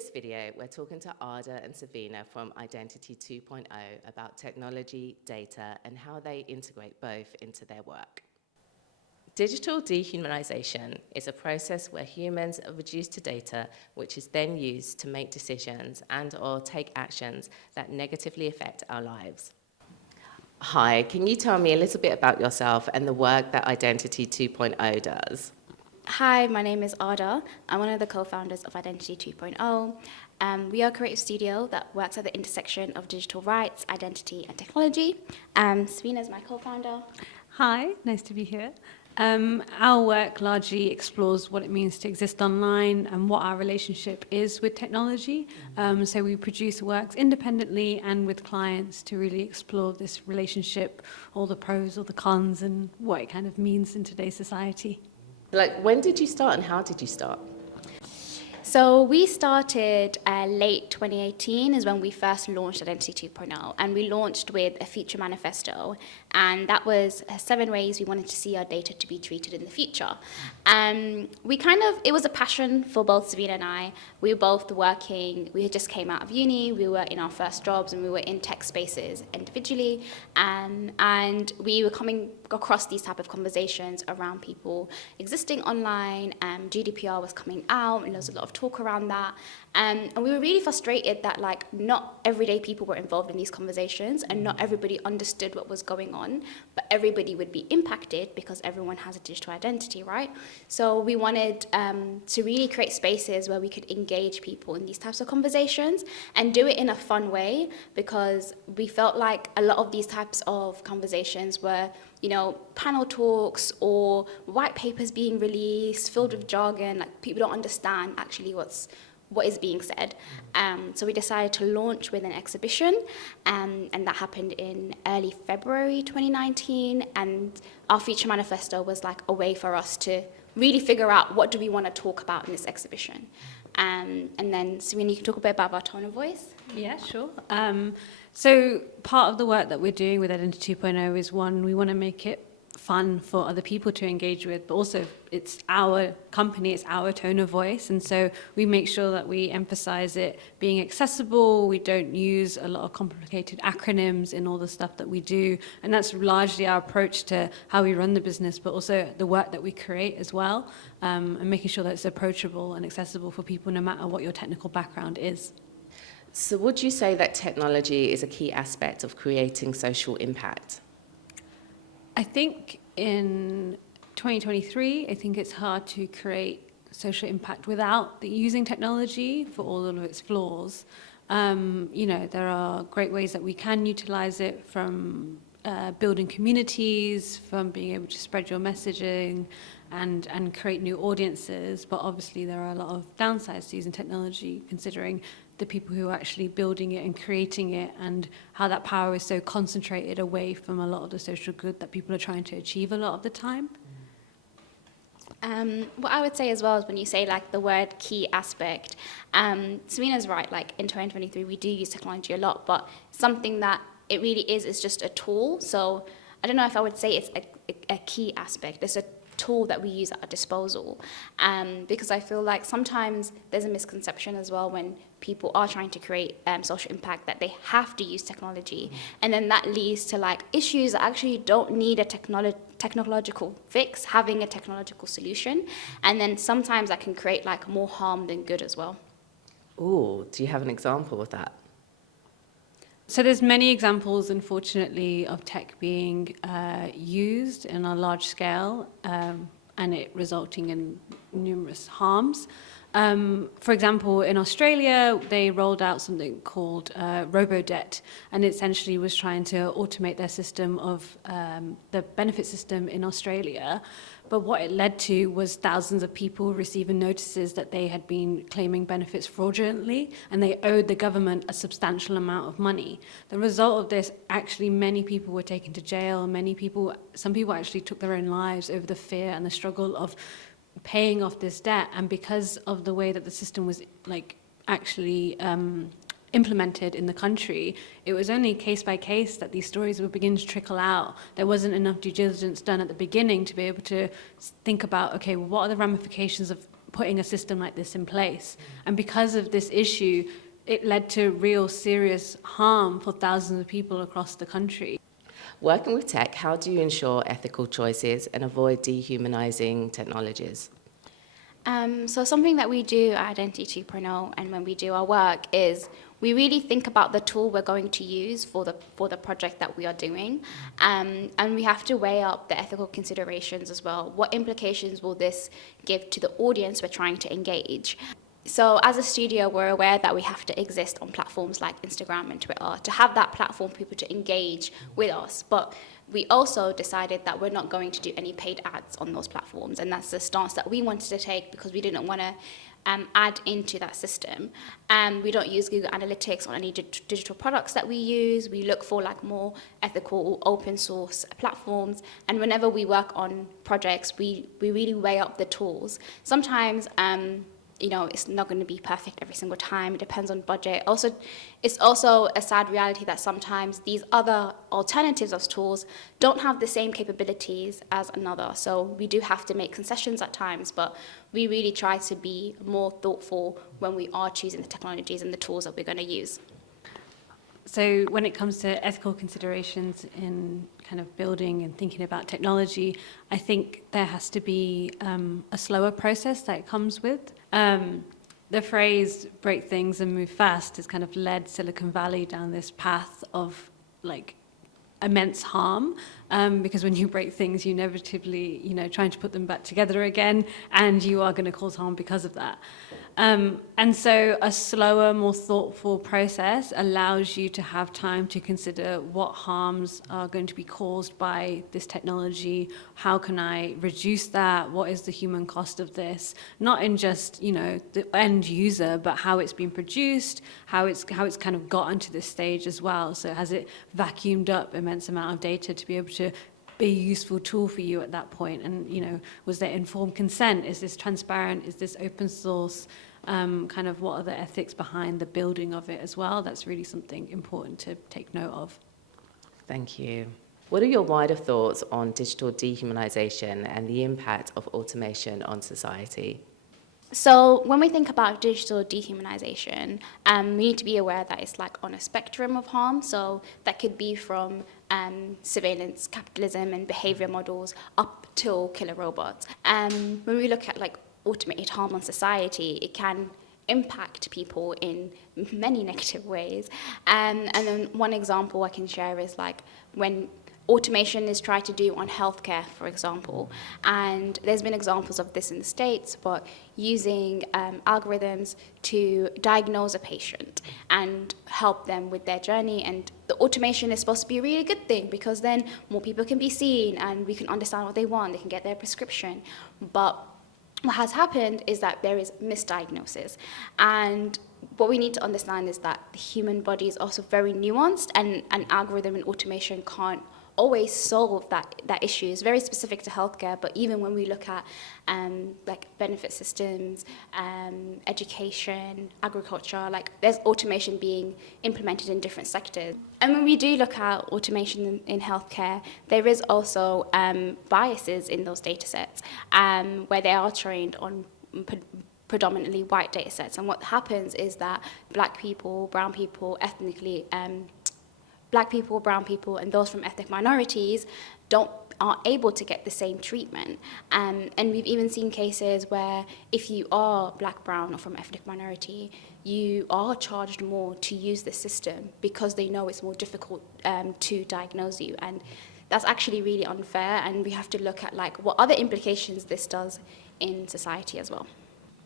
this video, we're talking to Ada and Savina from Identity 2.0 about technology, data, and how they integrate both into their work. Digital dehumanization is a process where humans are reduced to data, which is then used to make decisions and/or take actions that negatively affect our lives. Hi, can you tell me a little bit about yourself and the work that Identity 2.0 does? Hi, my name is Ada. I'm one of the co-founders of Identity 2.0. We are a creative studio that works at the intersection of digital rights, identity, and technology. Savina is my co-founder. Hi, nice to be here. Our work largely explores what it means to exist online and what our relationship is with technology. So we produce works independently and with clients to really explore this relationship, all the pros, all the cons, and what it kind of means in today's society. When did you start and how did you start? So we started late 2018 is when we first launched Identity 2.0, and we launched with a feature manifesto, and that was 7 ways we wanted to see our data to be treated in the future. It was a passion for both Savina and I. We were both working, we had just came out of uni, we were in our first jobs, and we were in tech spaces individually, and we were coming across these type of conversations around people existing online. GDPR was coming out, and there was a lot of talk around that, and we were really frustrated that not everyday people were involved in these conversations, and not everybody understood what was going on, but everybody would be impacted because everyone has a digital identity, right? So we wanted to really create spaces where we could engage people in these types of conversations and do it in a fun way, because we felt like a lot of these types of conversations were panel talks or white papers being released filled with jargon, people don't understand actually what is being said. So we decided to launch with an exhibition, and that happened in early February 2019, and our feature manifesto was a way for us to really figure out what do we want to talk about in this exhibition. And then, Savina, you can talk a bit about our tone of voice? Yeah, sure. So part of the work that we're doing with Identity 2.0 is, one, we want to make it fun for other people to engage with, but also it's our company, it's our tone of voice, and so we make sure that we emphasize it being accessible. We don't use a lot of complicated acronyms in all the stuff that we do, and that's largely our approach to how we run the business, but also the work that we create as well, and making sure that it's approachable and accessible for people no matter what your technical background is. So would you say that technology is a key aspect of creating social impact? I think in 2023, I think it's hard to create social impact without using technology for all of its flaws. There are great ways that we can utilize it, from building communities, from being able to spread your messaging and create new audiences. But obviously there are a lot of downsides to using technology, considering the people who are actually building it and creating it, and how that power is so concentrated away from a lot of the social good that people are trying to achieve a lot of the time. What I would say as well is, when you say the word key aspect, Samina's right, in 2023 we do use technology a lot, but something that it really is just a tool. So I don't know if I would say it's a key aspect. It's a tool that we use at our disposal, because I feel like sometimes there's a misconception as well when people are trying to create social impact, that they have to use technology, and then that leads to issues that actually don't need a technological fix, having a technological solution, and then sometimes that can create more harm than good as well. Ooh, do you have an example of that? So there's many examples, unfortunately, of tech being used in a large scale, and it resulting in numerous harms. For example, in Australia, they rolled out something called robo-debt, and it essentially was trying to automate their system of the benefit system in Australia. But what it led to was thousands of people receiving notices that they had been claiming benefits fraudulently, and they owed the government a substantial amount of money. The result of this, actually, many people were taken to jail. Some people actually took their own lives over the fear and the struggle of paying off this debt. And because of the way that the system was actually implemented in the country, it was only case by case that these stories would begin to trickle out. There wasn't enough due diligence done at the beginning to be able to think about, okay, what are the ramifications of putting a system like this in place. And because of this issue, it led to real serious harm for thousands of people across the country. Working with tech, how do you ensure ethical choices and avoid dehumanizing technologies? So something that we do at Identity 2.0 and when we do our work is we really think about the tool we're going to use for the project that we are doing. And we have to weigh up the ethical considerations as well. What implications will this give to the audience we're trying to engage? So as a studio, we're aware that we have to exist on platforms like Instagram and Twitter to have that platform for people to engage with us. But we also decided that we're not going to do any paid ads on those platforms. And that's the stance that we wanted to take because we didn't want to add into that system. We don't use Google Analytics on any digital products that we use. We look for like more ethical, open source platforms. And whenever we work on projects, we really weigh up the tools. Sometimes, it's not going to be perfect every single time. It depends on budget. Also, it's also a sad reality that sometimes these other alternatives of tools don't have the same capabilities as another. So we do have to make concessions at times, but we really try to be more thoughtful when we are choosing the technologies and the tools that we're going to use. So when it comes to ethical considerations in kind of building and thinking about technology, I think there has to be a slower process that it comes with. The phrase break things and move fast has kind of led Silicon Valley down this path of like immense harm, because when you break things, you inevitably, trying to put them back together again, and you are going to cause harm because of that. And so a slower, more thoughtful process allows you to have time to consider what harms are going to be caused by this technology. How can I reduce that? What is the human cost of this? Not in just, the end user, but how it's been produced, how it's kind of gotten to this stage as well. So has it vacuumed up immense amount of data to be able to be a useful tool for you at that point? And, was there informed consent? Is this transparent? Is this open source? Kind of what are the ethics behind the building of it as well? That's really something important to take note of. Thank you. What are your wider thoughts on digital dehumanization and the impact of automation on society? So when we think about digital dehumanization, we need to be aware that it's like on a spectrum of harm. So that could be from surveillance, capitalism, and behavior models up till killer robots. When we look at like automated harm on society, it can impact people in many negative ways. And then one example I can share is like when automation is tried to do on healthcare, for example. And there's been examples of this in the States, but using algorithms to diagnose a patient and help them with their journey. And the automation is supposed to be a really good thing because then more people can be seen and we can understand what they want, they can get their prescription. But what has happened is that there is misdiagnosis. And what we need to understand is that the human body is also very nuanced, and an algorithm and automation can't always solve that issue. It's very specific to healthcare, but even when we look at like benefit systems, education, agriculture, like there's automation being implemented in different sectors. And when we do look at automation in healthcare, there is also biases in those data sets where they are trained on predominantly white data sets. And what happens is that black people, brown people, Black people, brown people, and those from ethnic minorities aren't able to get the same treatment. And we've even seen cases where if you are black, brown, or from ethnic minority, you are charged more to use the system because they know it's more difficult to diagnose you. And that's actually really unfair, and we have to look at like what other implications this does in society as well.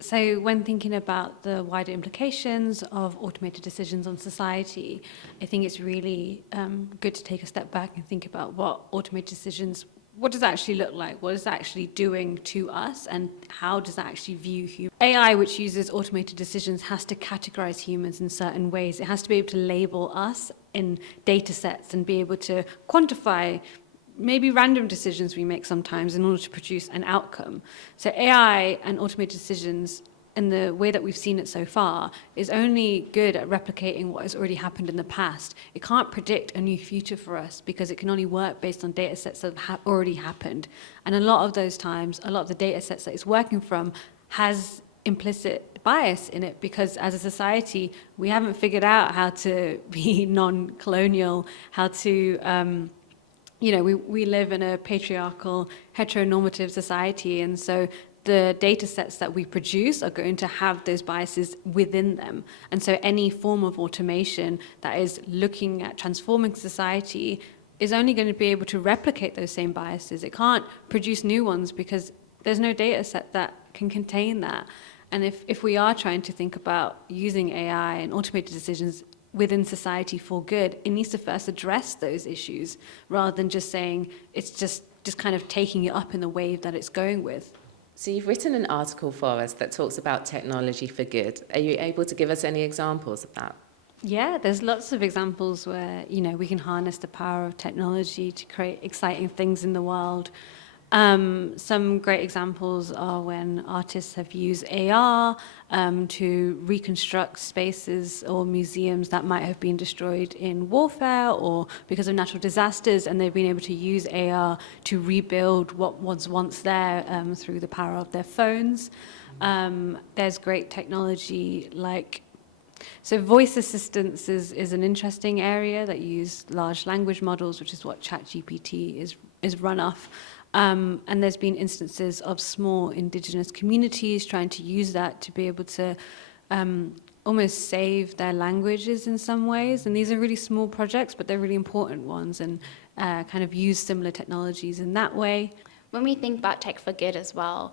So when thinking about the wider implications of automated decisions on society, I think it's really good to take a step back and think about what automated decisions, what does that actually look like? What is that actually doing to us? And how does that actually view humans? AI, which uses automated decisions, has to categorize humans in certain ways. It has to be able to label us in data sets and be able to quantify maybe random decisions we make sometimes in order to produce an outcome. So AI and automated decisions, in the way that we've seen it so far, is only good at replicating what has already happened in the past. It can't predict a new future for us because it can only work based on data sets that have already happened. And a lot of those times, a lot of the data sets that it's working from has implicit bias in it, because as a society, we haven't figured out how to be non-colonial, how to, we live in a patriarchal, heteronormative society, and so the data sets that we produce are going to have those biases within them. And so any form of automation that is looking at transforming society is only going to be able to replicate those same biases. It can't produce new ones because there's no data set that can contain that. And if we are trying to think about using AI and automated decisions within society for good, it needs to first address those issues rather than just saying it's just kind of taking it up in the wave that it's going with. So you've written an article for us that talks about technology for good. Are you able to give us any examples of that? Yeah, there's lots of examples where, we can harness the power of technology to create exciting things in the world. Some great examples are when artists have used AR to reconstruct spaces or museums that might have been destroyed in warfare or because of natural disasters, and they've been able to use AR to rebuild what was once there through the power of their phones. There's great technology so voice assistance is an interesting area that use large language models, which is what ChatGPT is run off. And there's been instances of small indigenous communities trying to use that to be able to almost save their languages in some ways. And these are really small projects, but they're really important ones, and kind of use similar technologies in that way. When we think about tech for good as well,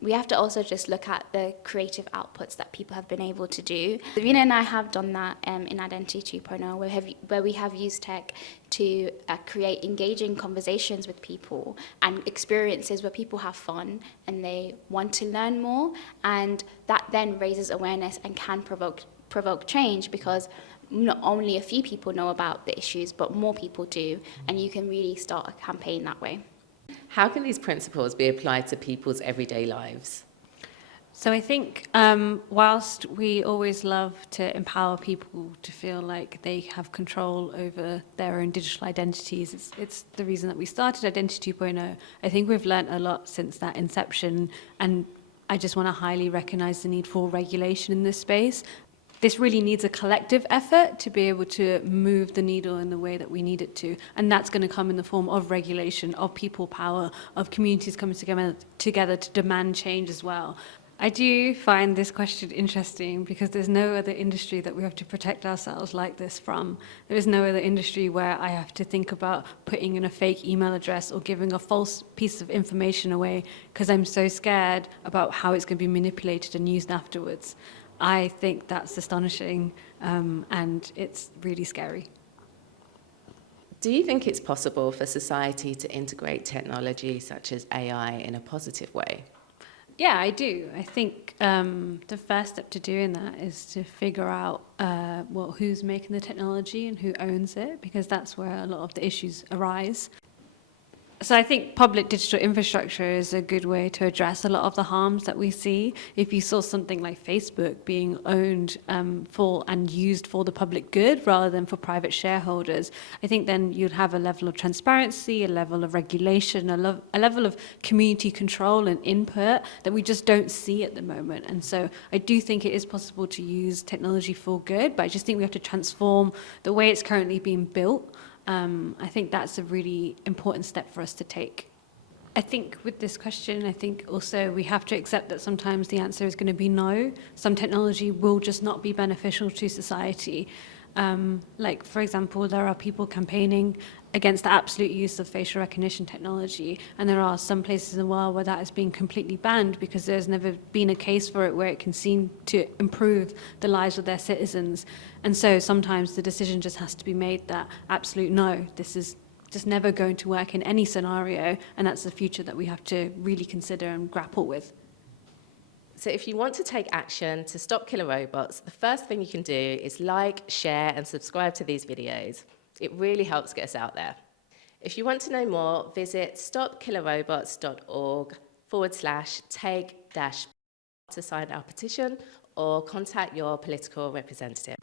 we have to also just look at the creative outputs that people have been able to do. Savina and I have done that in Identity 2.0, where we have used tech to create engaging conversations with people and experiences where people have fun and they want to learn more, and that then raises awareness and can provoke change, because not only a few people know about the issues, but more people do, and you can really start a campaign that way. How can these principles be applied to people's everyday lives? So I think whilst we always love to empower people to feel like they have control over their own digital identities, it's the reason that we started Identity 2.0. I think we've learned a lot since that inception, and I just want to highly recognize the need for regulation in this space. This really needs a collective effort to be able to move the needle in the way that we need it to. And that's going to come in the form of regulation, of people power, of communities coming together to demand change as well. I do find this question interesting because there's no other industry that we have to protect ourselves like this from. There is no other industry where I have to think about putting in a fake email address or giving a false piece of information away because I'm so scared about how it's going to be manipulated and used afterwards. I think that's astonishing, and it's really scary. Do you think it's possible for society to integrate technology such as AI in a positive way? Yeah, I do. I think the first step to doing that is to figure out who's making the technology and who owns it, because that's where a lot of the issues arise. So I think public digital infrastructure is a good way to address a lot of the harms that we see. If you saw something like Facebook being owned for and used for the public good rather than for private shareholders, I think then you'd have a level of transparency, a level of regulation, a level of community control and input that we just don't see at the moment. And so I do think it is possible to use technology for good, but I just think we have to transform the way it's currently being built. I think that's a really important step for us to take. I think with this question, I think also we have to accept that sometimes the answer is going to be no. Some technology will just not be beneficial to society. Like, for example, there are people campaigning against the absolute use of facial recognition technology, and there are some places in the world where that is being completely banned because there's never been a case for it where it can seem to improve the lives of their citizens. And so sometimes the decision just has to be made that absolute no, this is just never going to work in any scenario, and that's the future that we have to really consider and grapple with. So if you want to take action to stop killer robots, the first thing you can do is like, share, and subscribe to these videos. It really helps get us out there. If you want to know more, visit stopkillerrobots.org/take- to sign our petition or contact your political representative.